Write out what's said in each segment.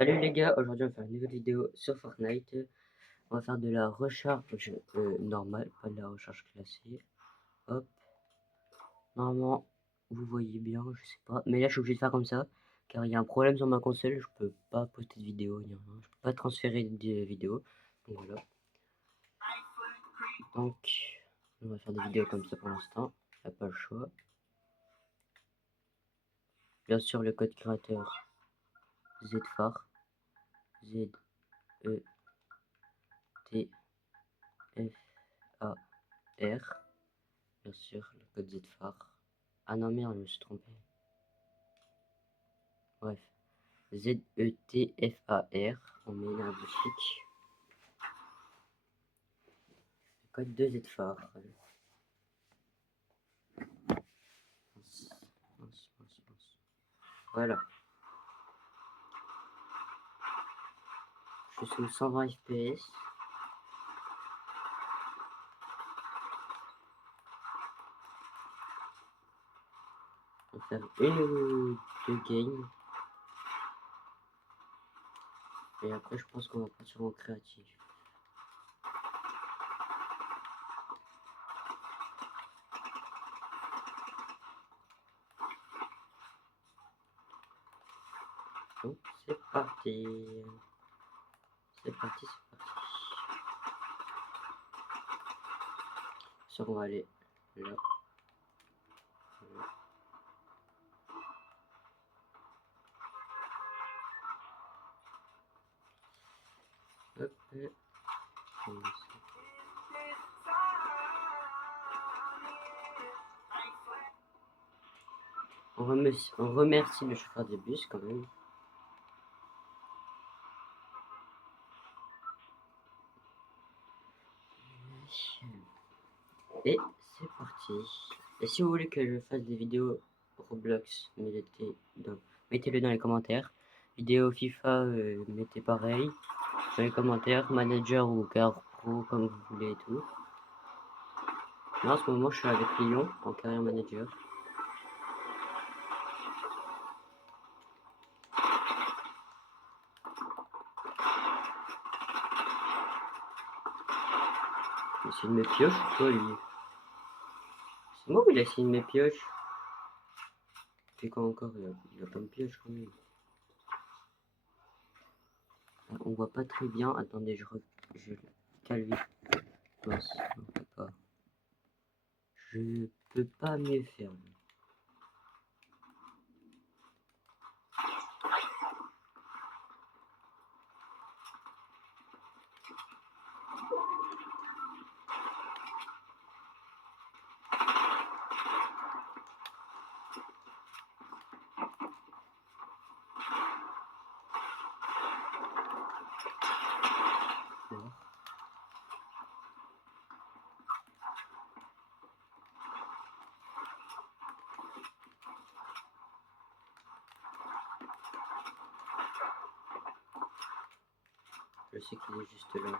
Salut les gars, aujourd'hui on va faire une nouvelle vidéo sur Fortnite. On va faire de la recharge normale, pas de la recharge classée. Hop, normalement vous voyez bien, je sais pas. Mais là je suis obligé de faire comme ça, car il y a un problème sur ma console, je peux pas poster de vidéo, ni rien. Je peux pas transférer des vidéos. Donc voilà. Donc on va faire des vidéos comme ça pour l'instant, il n'y a pas le choix. Bien sûr le code créateur ZFAR, Z E T F A R. Bien sûr, le code ZFAR. Ah non, merde, je me suis trompé. Bref. ZETFAR. On met la boutique. Le code de ZFAR. Mince, mince, mince, mince. Voilà. Je suis sous 120 FPS. On va faire une ou deux games. Et après, je pense qu'on va partir en créatif. Donc, c'est parti. C'est parti, c'est parti. Ça, on va aller là. Là. Hop. Comme ça. On remercie le chauffeur des bus quand même. Et c'est parti. Et si vous voulez que je fasse des vidéos Roblox, mettez-le dans les commentaires. Vidéo FIFA, mettez pareil dans les commentaires. Manager ou car pro comme vous voulez et tout. Là en ce moment je suis avec Lyon en carrière manager. Il essaie de mes pioches ou quoi lui? C'est moi ou il a essayé de mes pioches? Et quoi encore? Il a pas de pioche quand même. On voit pas très bien. Attendez, je cale vite. Mince, on peut pas. Je peux pas mieux faire. Je sais qu'il est juste là.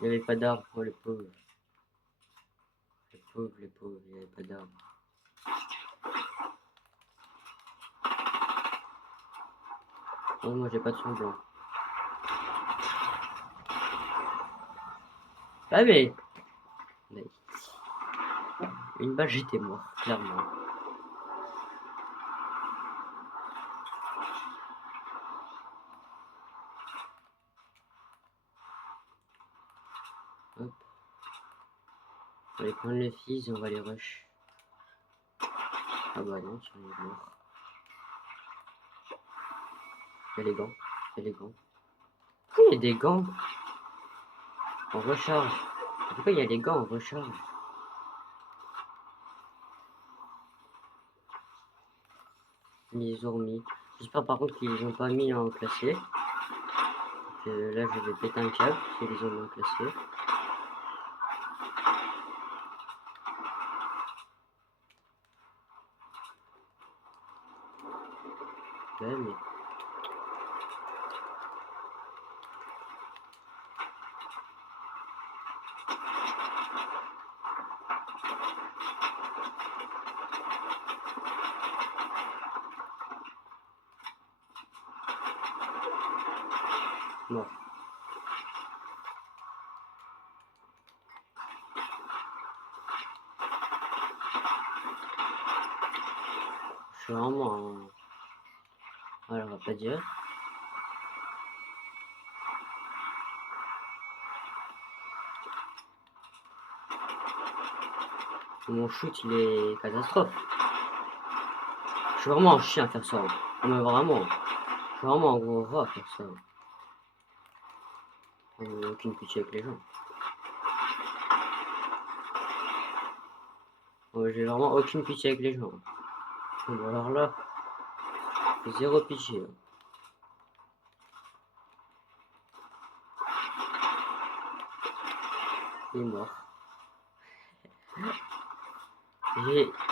Il n'y avait pas d'arbre pour les pauvres. Les pauvres, il n'y avait pas d'arbre. Oh, moi j'ai pas de son blanc. Ah mais... Une balle j'étais mort, clairement. Hop. On va aller prendre le fils et on va les rush. Ah bah non, ça est mort. Il y a les gants. Il y a les gants. Pourquoi il y a des gants en recharge? Pourquoi il y a des gants en recharge? Ils les ont mis. J'espère par contre qu'ils les ont pas mis en classé. Là je vais péter un câble s'ils les ont mis en classé. Ouais mais... Mort. Je suis vraiment un... Alors, on va pas dire. Mon shoot, il est catastrophe. Je suis vraiment un chien à faire ça. Mais vraiment. Je suis vraiment un gros rat à faire ça. Aucune pitié avec les gens. J'ai vraiment aucune pitié avec les gens. Bon, alors là, zéro pitié. Il est mort.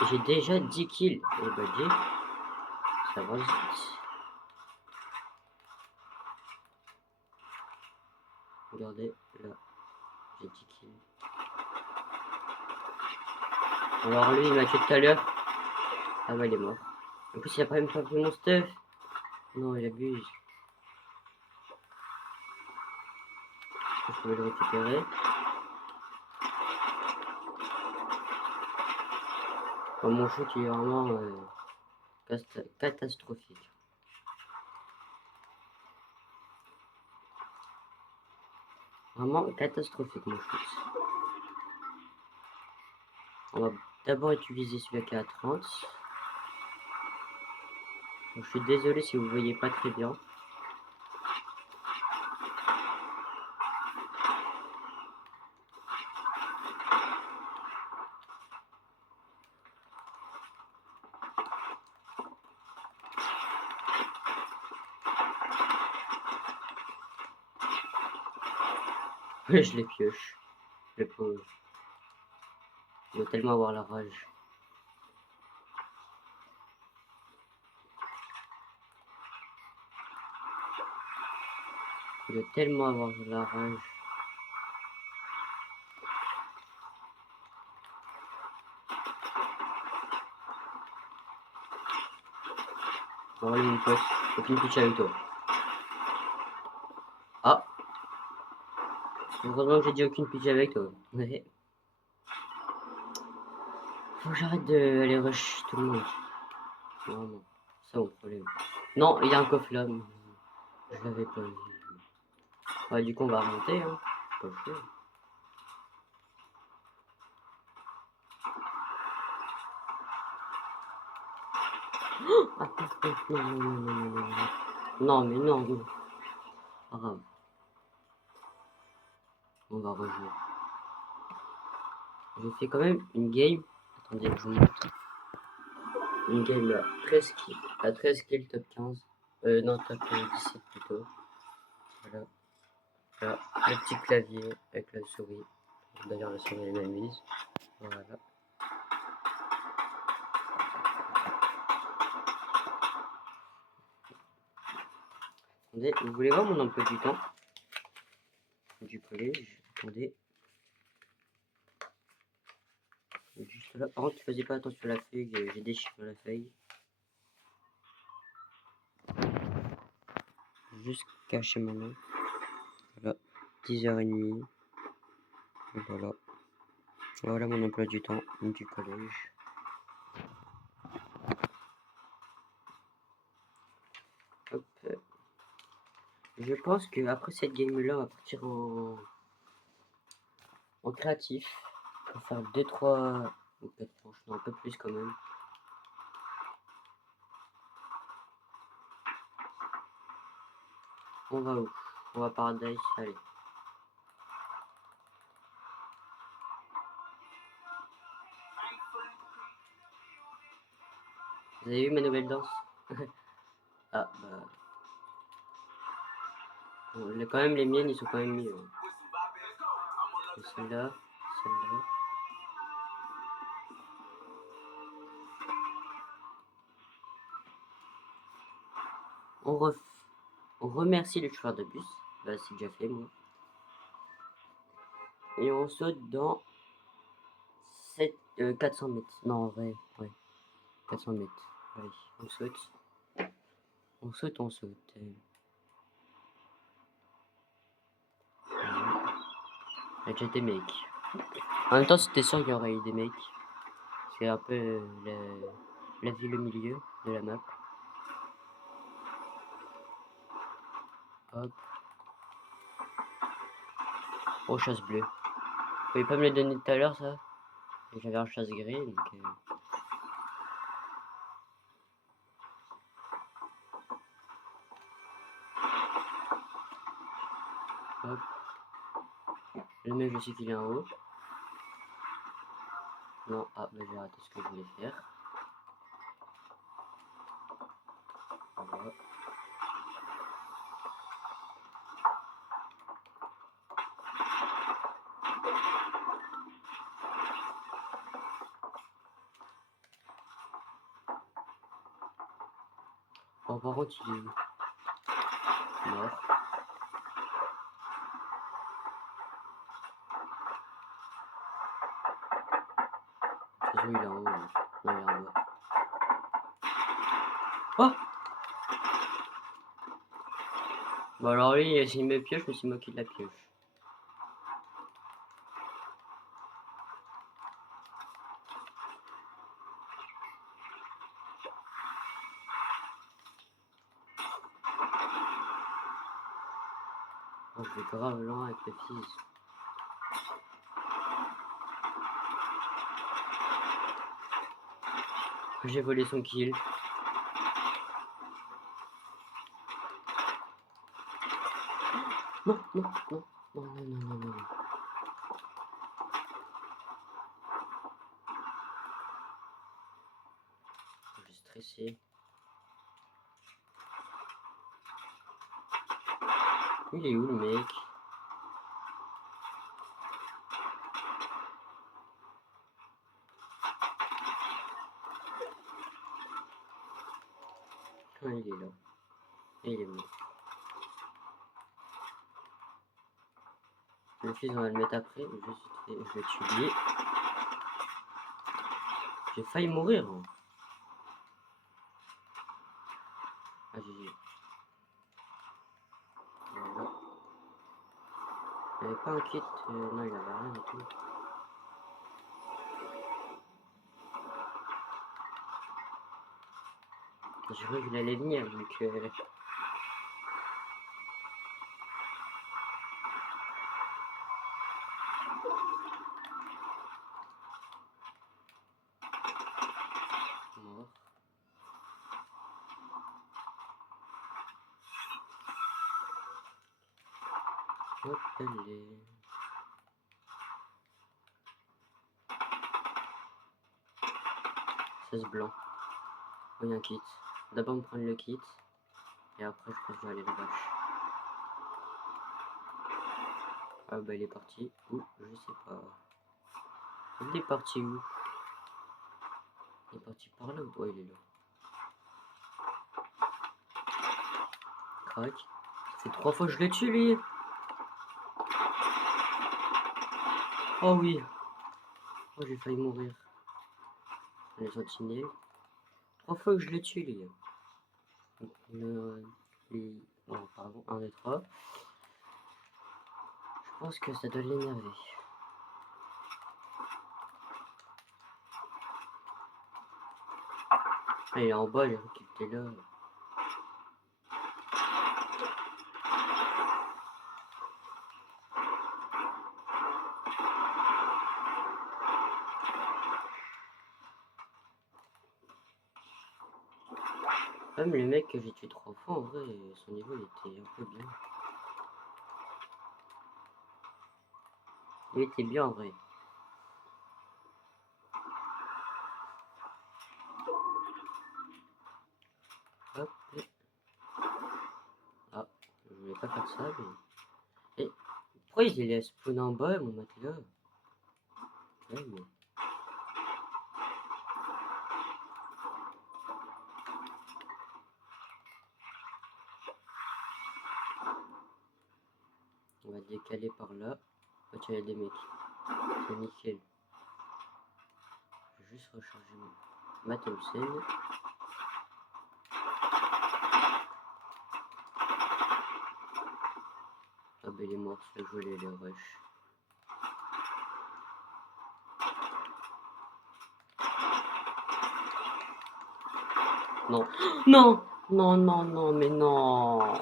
J'ai déjà 10 kills. Et bah 10, ça va vite. Regardez, là, j'ai 10 kills. Alors lui, il m'a tué tout à l'heure. Ah bah il est mort. En plus, il a pas même pas pris mon stuff. Non, il abuse. Je pouvais le récupérer. Enfin, mon shoot, il est vraiment catastrophique. Vraiment catastrophique, mon shoot. On va d'abord utiliser celui-là qui est à 30. Donc, je suis désolé si vous voyez pas très bien. Je les pioche. Le pauvre. Il doit tellement avoir la rage. Il doit tellement avoir la rage. Bon, allez, mon pote. Aucune pitié avec toi. Ah! Heureusement que j'ai dit aucune pitié avec toi. Faut que j'arrête d'aller rush tout le monde. Vraiment. C'est mon problème. Non, il y a un coffre là. Mais je l'avais pas vu. Ouais, du coup, on va remonter. Hein. Pas le choix. Ah, non, non, non, non, non, non, non. Non, mais non, non. Pas grave. On va rejouer. J'ai fait quand même une game. Attendez, je vous montre. Une game là, 13 kills. À 13 kills, top 15. Non, top 17 plutôt. Voilà. Là, le petit clavier avec la souris. D'ailleurs, la souris est même mise. Voilà. Attendez, vous voulez voir mon emploi du temps du collège? Attendez. Juste là. Par contre, ne faisais pas attention à la feuille, j'ai déchiré la feuille. Juste cacher ma main. Voilà. 10h30. Et voilà. Voilà mon emploi du temps du collège. Hop. Je pense que après cette game là, on va partir en créatif. Pour faire 2-3 ou peut-être franchement un peu plus quand même. On va où? On va Paradise, allez. Vous avez vu ma nouvelle danse? Ah bah. Bon, quand même les miennes ils sont quand même mieux. Celle-là, celle-là. On remercie le chauffeur de bus. Bah c'est déjà fait moi. Et on saute dans 400 mètres. Non en vrai, ouais. 400 mètres. Allez, on saute. On saute, on saute. Il y a déjà des mecs. En même temps, c'était sûr qu'il y aurait eu des mecs. C'est un peu la ville au milieu de la map. Hop. Oh, chasse bleue. Vous pouvez pas me le donner tout à l'heure, ça? J'avais un chasse gris, donc... Hop. Le mec, je sais qu'il est en haut. Non, ah, mais j'ai raté ce que je voulais faire. Voilà. Oh, par contre, il est où? Mort. De toute façon, il est en haut. Là. Non, il est en bas. Oh! Bon, alors lui, s'il me pioche, mais c'est moi qui la pioche. Oh, je vais grave lent avec le fils. J'ai volé son kill. Non, non, non, non, non, non, non, non. J'ai stressé. Il est où le mec? Ah, il est là. Et il est mort. Le fils, on va le mettre après. Je vais tuer. J'ai failli mourir. Hein. Ah, GG. Voilà. Il avait pas un kit. Non, il avait rien du tout. J'ai cru qu'il allait venir, donc... Mort. Hop, allez. Blanc. Oh, il y a un kit. D'abord me prendre le kit. Et après, je pense que je vais aller la vache. Ah bah il est parti. Où? Je sais pas. Il est parti où? Il est parti par là ou oh, il est là. Crac. C'est 3 fois que je le tue lui. Oh oui. Oh j'ai failli mourir. Les sentinelles. 3 fois que je le tue lui. Oh pardon, 1, 2, 3. Je pense que ça doit l'énerver. Ah, il est en bas, j'ai cru qu'il était là. Même le mec que j'ai tué 3 fois, en vrai, son niveau il était un peu bien. Il était bien en vrai. Hop. Ah, je voulais pas faire ça, mais... Et pourquoi il est spawn en bas, mon matelas? Ouais, mais... On va décaler par là. Oh tiens, il y a des mecs. C'est nickel. Je vais juste recharger ma Thompson. Ah bah il est mort, je voulais les rush. Non. Non. Non, non, non, mais non.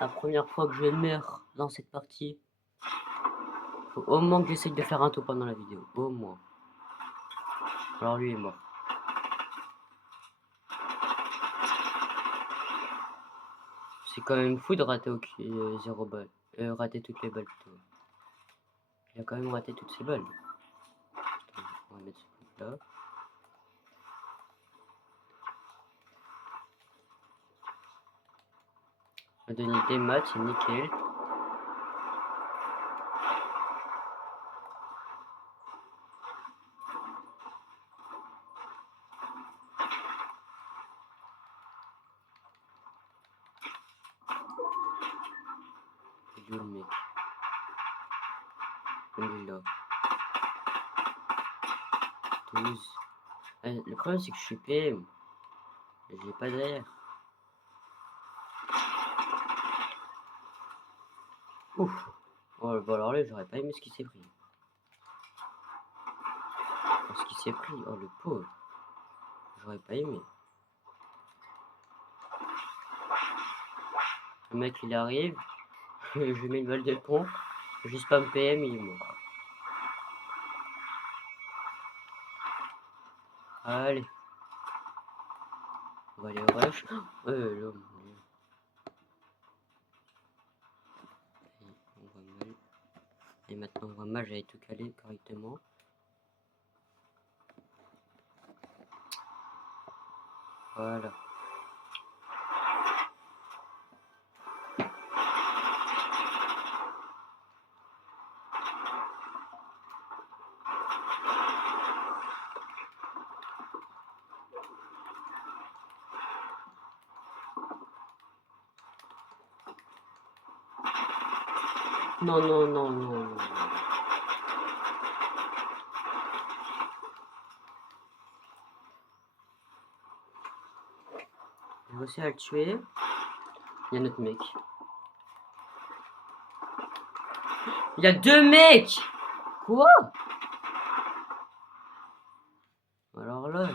La première fois que je meurs dans cette partie. Faut au moins que j'essaye de faire un tour pendant la vidéo. Au moins. Alors lui est mort. C'est quand même fou de rater 0 balles. Rater toutes les balles plutôt. Il a quand même raté toutes ses balles. Attends, on va mettre ce truc là. On va donner des maths, c'est nickel. Il est où le mec? Il est là. 12. Le problème c'est que je suis PM. J'ai pas derrière. Ouf. Oh, bah alors là j'aurais pas aimé ce qui s'est pris. Oh, ce qui s'est pris. Oh le pauvre. J'aurais pas aimé. Le mec il arrive. Je lui mets une balle de pont. Juste spam PM, il est mort. Allez. On va aller au rush. Là, mon Dieu. On voit mal. Et maintenant on voit mal, j'avais tout calé correctement. Voilà. Non, non, non, non, non. J'ai réussi à le tuer. Il y a notre mec. Il y a 2 mecs. Quoi? Alors là,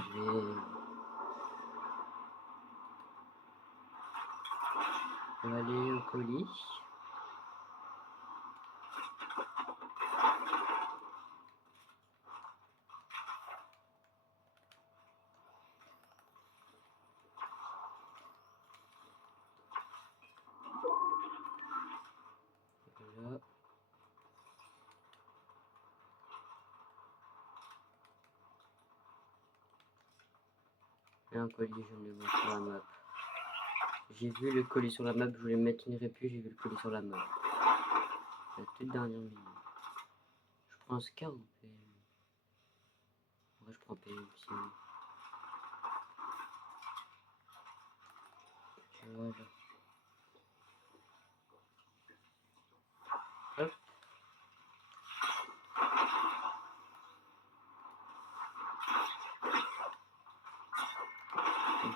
on va aller au colis. Voilà. Et un colis, je vais le voir sur la map. J'ai vu le colis sur la map, je voulais mettre une répu, j'ai vu le colis sur la map. La toute dernière minute. Je prends un scar ou PM? En vrai, je prends PM sinon. Voilà. Hop.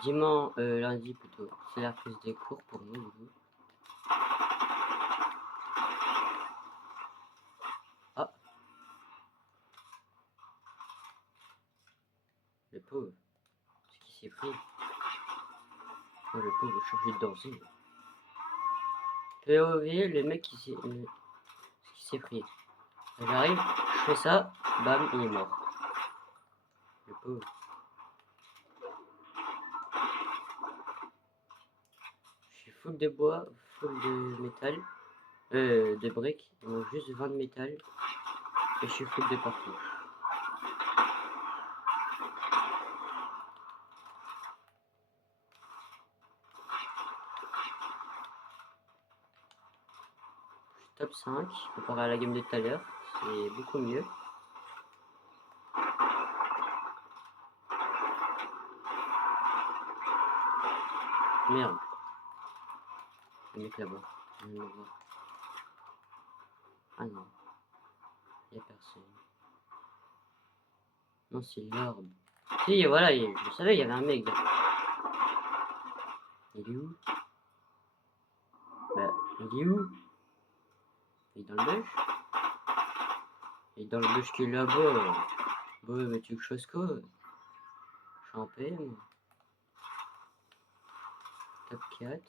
Dimanche, lundi plutôt. C'est la prise des cours pour nous, du coup. Ah. Le pauvre. Ce qui s'est pris. Oh, le pauvre, je suis obligé de danser. POV, le mec qui s'est... ce qui s'est pris. J'arrive, je fais ça, bam, il est mort. Le pauvre. Je suis full de bois, full de métal, de briques, il manque juste 20 de métal, et je suis full de partout. Je suis top 5, comparé à la game de tout à l'heure, c'est beaucoup mieux. Merde. Le mec là-bas, je viens de le voir. Ah non, y'a personne. Non, c'est l'orbe. Si, voilà, je savais, il y avait un mec là. Il est où? Bah, il est où? Il est dans le bush? Il est dans le bush qui est là-bas. Ouais, mais tu veux que je fasse quoi? Je suis en PM. top 4.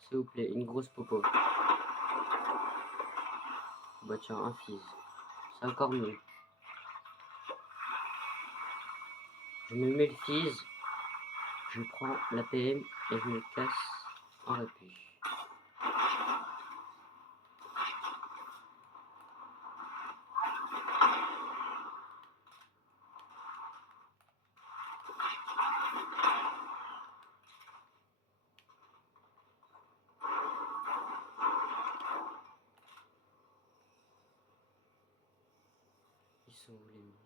S'il vous plaît, une grosse popo. Bah tiens, un fizz. C'est encore mieux. Je me mets le fizz. Je prends la PM et je me casse en répit. Ils sont où les mecs?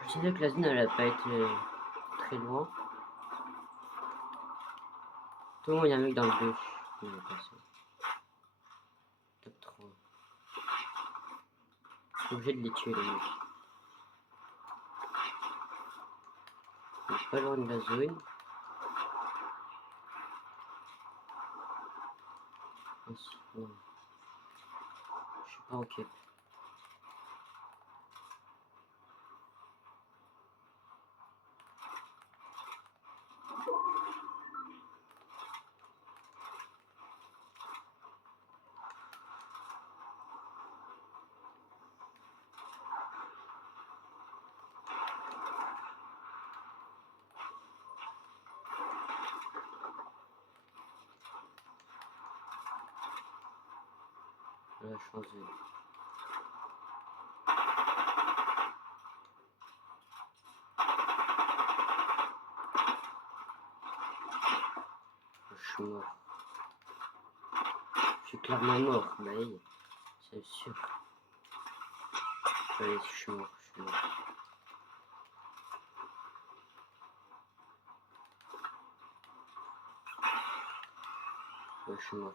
Je savais que la zone elle a pas été très loin. Tout le monde, il y a un mec dans le bus. Il est passé. Top 3. Je suis obligé de les tuer les mecs. On est pas loin de la zone. Non. Je suis pas en cap. La chance de... Je suis mort. Je suis clairement mort. Bah oui, c'est sûr. Allez, je suis mort. Je suis mort. Ouais, je suis mort.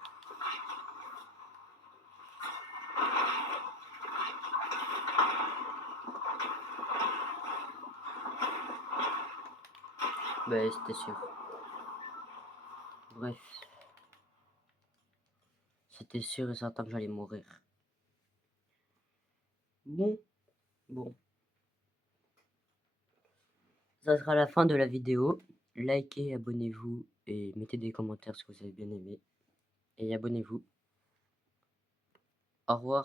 Bah c'était sûr. Bref. C'était sûr et certain que j'allais mourir. Bon. Ça sera la fin de la vidéo. Likez, abonnez-vous et mettez des commentaires si vous avez bien aimé. Et abonnez-vous. Au revoir.